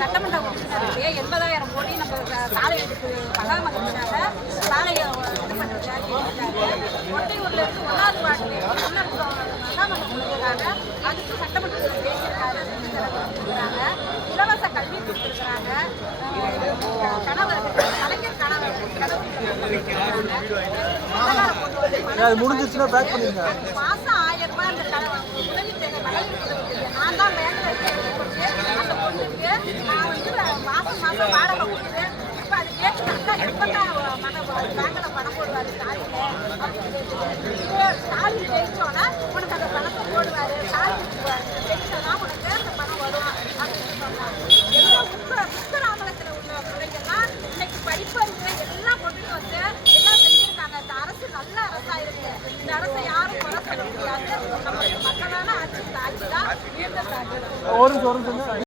சட்டமன்ற உறுப்பினருக்கு 80,000 கோடி நம்ம சாலை எடுத்து மகாமகத்தினால சாலையை இது பண்ணிருக்காரு. ஒட்டையூர்ல இருந்து 1வது வார்டில் மகாமகம் கொடுக்குறாங்க. அதுக்கு சட்டமன்றத்தில் பேசியிருக்காரு. இலவச கல்வி கொடுத்துருக்குறாங்க. கணவர் கலைஞர் கணவர் முடிஞ்சிச்சுன்னா பேக் பண்ணிருங்க. மாசம் 1000 ரூபாய் அந்த உதவி தேவை நான் தான் வேலை அந்த பொண்ணுக்கு நான் வந்து மாசம் வாடகை கொடுக்குறேன். இப்போ அது கேட்டுக்கிட்டா எப்பதான் பேங்கில் பணம் போடுவார் ஸ்டாலின் ஜெயிச்சோன்னா உனக்கு அந்த பணத்தை போடுவார். ஸ்டாலின் ஜெயிச்சோன்னா உனக்கு அந்த பணம் வரும் அப்படின்னு சொன்னாங்க. எல்லாம் புத்தராமலத்தில் உள்ள பிள்ளைங்கள்லாம் இன்னைக்கு படிப்பறிவு எல்லாம் கொண்டுட்டு வந்து எல்லாம் செஞ்சுருக்காங்க. இந்த அரசு நல்ல அரசா இருக்கு. இந்த அரசை யாரும் குறை சொல்ல முடியாது. நம்ம மக்களான ஆட்சி தான் மீண்டும்